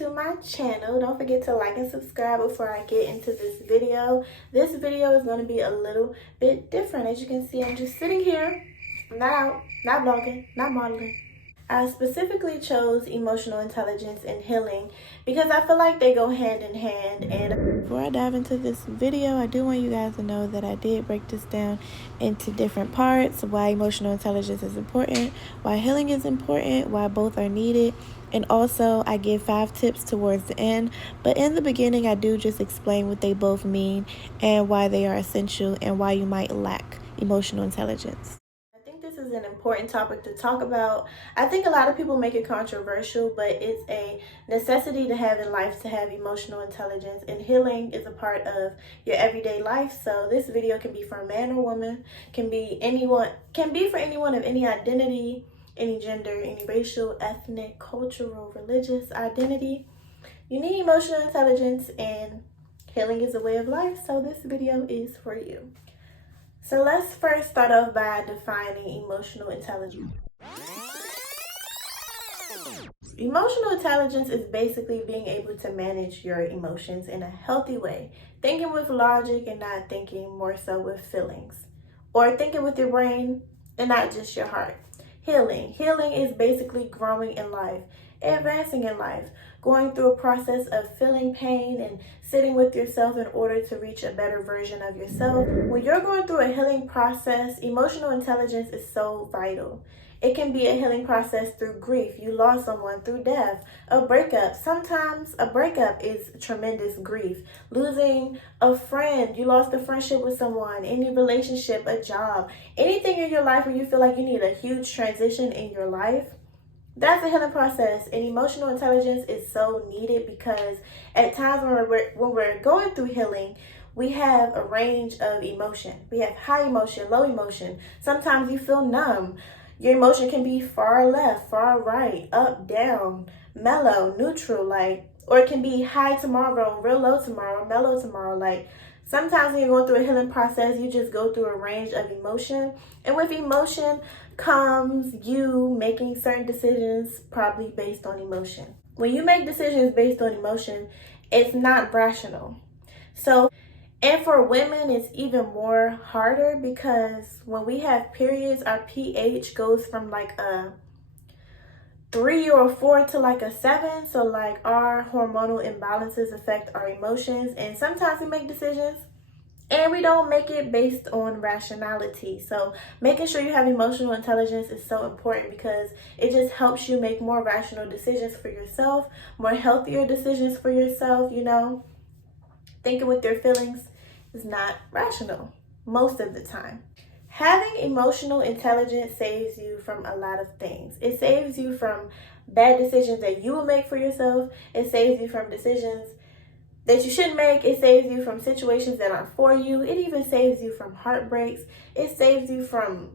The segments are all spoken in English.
to my channel. Don't forget to like and subscribe before I get into this video. This video is going to be a little bit different. As you can see, I'm just sitting here. I'm not out, not vlogging, not modeling. I specifically chose emotional intelligence and healing because I feel like they go hand in hand. And before I dive into this video, I do want you guys to know that I did break this down into different parts: why emotional intelligence is important, why healing is important, why both are needed, and also I give 5 tips towards the end. But in the beginning, I do just explain what they both mean and why they are essential and why you might lack emotional intelligence. This is an important topic to talk about. I think a lot of people make it controversial, but it's a necessity to have in life to have emotional intelligence, and healing is a part of your everyday life. So this video can be for a man or woman, can be for anyone of any identity, any gender, any racial, ethnic, cultural, religious identity. You need emotional intelligence, and healing is a way of life. So this video is for you. So let's first start off by defining emotional intelligence. Emotional intelligence is basically being able to manage your emotions in a healthy way, thinking with logic and not thinking more so with feelings, or thinking with your brain and not just your heart. Healing is basically growing in life, advancing in life, going through a process of feeling pain and sitting with yourself in order to reach a better version of yourself. When you're going through a healing process, emotional intelligence is so vital. It can be a healing process through grief. You lost someone, through death, a breakup. Sometimes a breakup is tremendous grief. Losing a friend, you lost a friendship with someone, any relationship, a job, anything in your life where you feel like you need a huge transition in your life. That's a healing process, and emotional intelligence is so needed because at times when we're going through healing, we have a range of emotion. We have high emotion, low emotion. Sometimes you feel numb. Your emotion can be far left, far right, up, down, mellow, neutral, or it can be high tomorrow, real low tomorrow, mellow tomorrow. Sometimes when you're going through a healing process, you just go through a range of emotion. And with emotion comes you making certain decisions probably based on emotion. When you make decisions based on emotion, it's not rational. And for women, it's even more harder because when we have periods, our pH goes from a 3 or 4 to a 7. So our hormonal imbalances affect our emotions, and sometimes we make decisions and we don't make it based on rationality. So making sure you have emotional intelligence is so important because it just helps you make more rational decisions for yourself, more healthier decisions for yourself. Thinking with your feelings is not rational most of the time. Having emotional intelligence saves you from a lot of things. It saves you from bad decisions that you will make for yourself. It saves you from decisions that you shouldn't make. It saves you from situations that aren't for you. It even saves you from heartbreaks. It saves you from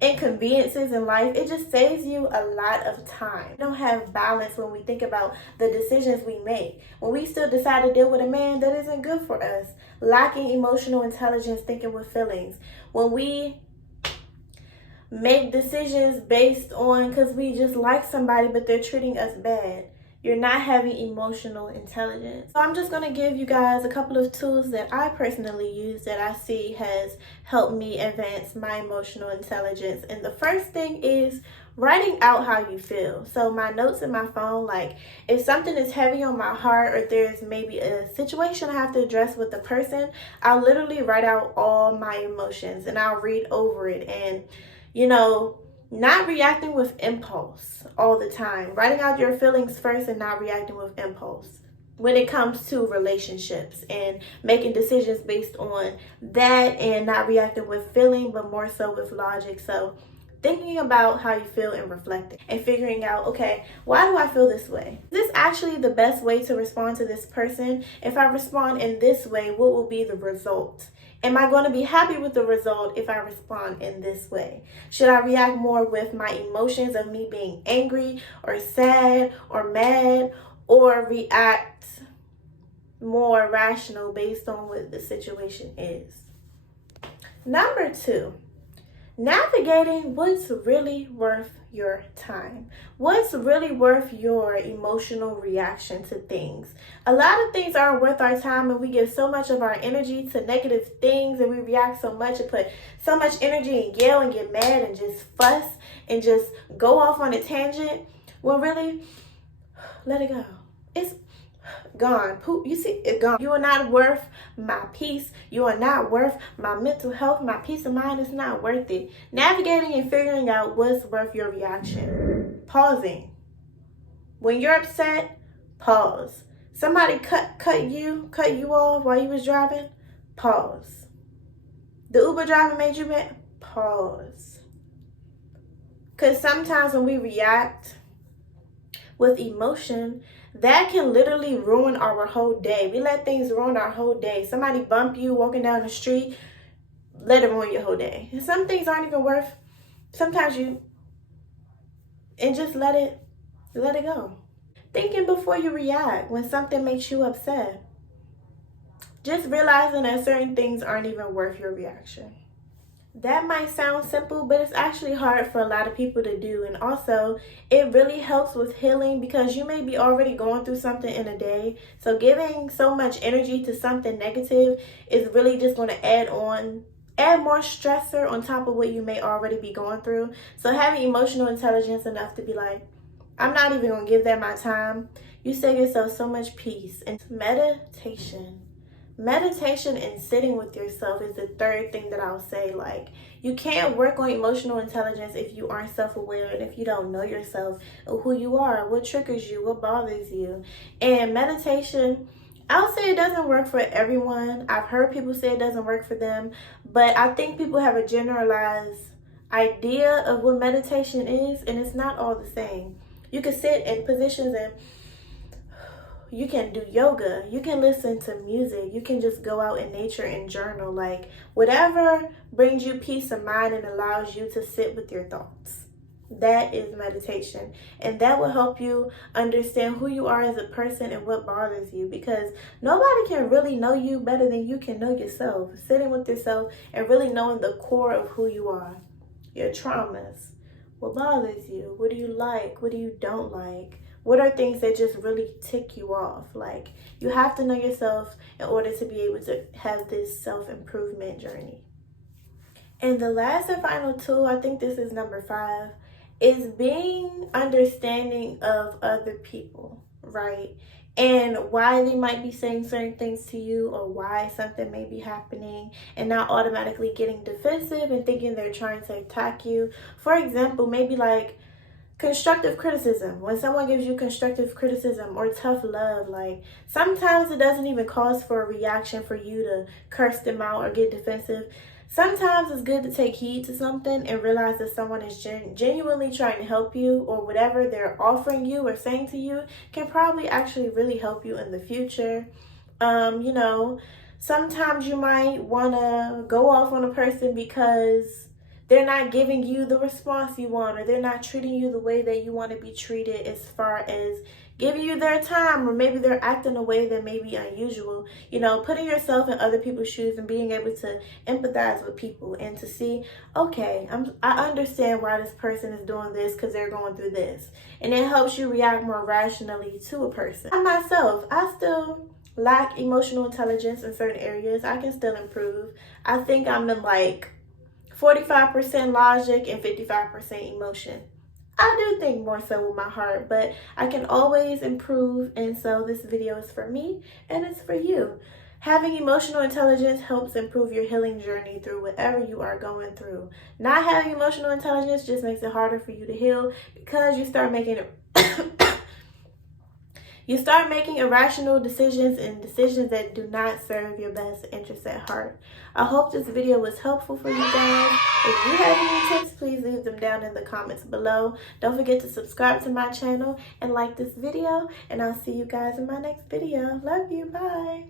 inconveniences in life. It just saves you a lot of time. We don't have balance when we think about the decisions we make. When we still decide to deal with a man that isn't good for us, lacking emotional intelligence, thinking with feelings. When we make decisions based on because we just like somebody but they're treating us bad, you're not having emotional intelligence. So I'm just going to give you guys a couple of tools that I personally use that I see has helped me advance my emotional intelligence. And the first thing is writing out how you feel. So my notes in my phone, if something is heavy on my heart or there's maybe a situation I have to address with the person, I'll literally write out all my emotions and I'll read over it and, not reacting with impulse all the time. Writing out your feelings first and not reacting with impulse when it comes to relationships, and making decisions based on that and not reacting with feeling but more so with logic. So thinking about how you feel and reflecting and figuring out, okay, why do I feel this way? Is this actually the best way to respond to this person? If I respond in this way, what will be the result? Am I going to be happy with the result if I respond in this way? Should I react more with my emotions of me being angry or sad or mad, or react more rational based on what the situation is? Number 2, navigating what's really worth your time, what's really worth your emotional reaction to things. A lot of things aren't worth our time, and we give so much of our energy to negative things, and we react so much and put so much energy and yell and get mad and just fuss and just go off on a tangent. Well, really, let it go. It's gone. Poop, you see, it's gone. You are not worth my peace. You are not worth my mental health. My peace of mind is not worth it. Navigating and figuring out what's worth your reaction. Pausing. When you're upset, pause. Somebody cut you off while you was driving, pause. The Uber driver made you mad, pause. Because sometimes when we react with emotion, that can literally ruin our whole day. We let things ruin our whole day. Somebody bump you walking down the street, let it ruin your whole day. And some things aren't even worth, sometimes and just let it go. Thinking before you react when something makes you upset. Just realizing that certain things aren't even worth your reaction. That might sound simple, but it's actually hard for a lot of people to do. And also, it really helps with healing because you may be already going through something in a day. So giving so much energy to something negative is really just going to add more stressor on top of what you may already be going through. So having emotional intelligence enough to be like, I'm not even going to give that my time. You save yourself so much peace. And meditation and sitting with yourself is the third thing that I'll say. Like, you can't work on emotional intelligence if you aren't self-aware and if you don't know yourself or who you are, what triggers you, what bothers you. And meditation, I'll say it doesn't work for everyone. I've heard people say it doesn't work for them, but I think people have a generalized idea of what meditation is, and it's not all the same. You can sit in positions and you can do yoga, you can listen to music, you can just go out in nature and journal. Like, whatever brings you peace of mind and allows you to sit with your thoughts. That is meditation. And that will help you understand who you are as a person and what bothers you, because nobody can really know you better than you can know yourself. Sitting with yourself and really knowing the core of who you are, your traumas, what bothers you, what do you like, what do you don't like, what are things that just really tick you off. Like, you have to know yourself in order to be able to have this self-improvement journey. And the last and final tool, I think this is number 5, is being understanding of other people, right? And why they might be saying certain things to you, or why something may be happening, and not automatically getting defensive and thinking they're trying to attack you. For example, maybe like constructive criticism. When someone gives you constructive criticism or tough love, like, sometimes it doesn't even cause for a reaction for you to curse them out or get defensive. Sometimes it's good to take heed to something and realize that someone is genuinely trying to help you, or whatever they're offering you or saying to you can probably actually really help you in the future. Sometimes you might want to go off on a person because they're not giving you the response you want, or they're not treating you the way that you want to be treated, as far as giving you their time, or maybe they're acting a way that may be unusual. Putting yourself in other people's shoes and being able to empathize with people and to see, okay, I understand why this person is doing this because they're going through this. And it helps you react more rationally to a person. I myself, I still lack emotional intelligence in certain areas. I can still improve. I think I'm in like 45% logic and 55% emotion. I do think more so with my heart, but I can always improve. And so this video is for me and it's for you. Having emotional intelligence helps improve your healing journey through whatever you are going through. Not having emotional intelligence just makes it harder for you to heal, because you start making irrational decisions and decisions that do not serve your best interest at heart. I hope this video was helpful for you guys. If you have any tips, please leave them down in the comments below. Don't forget to subscribe to my channel and like this video. And I'll see you guys in my next video. Love you. Bye.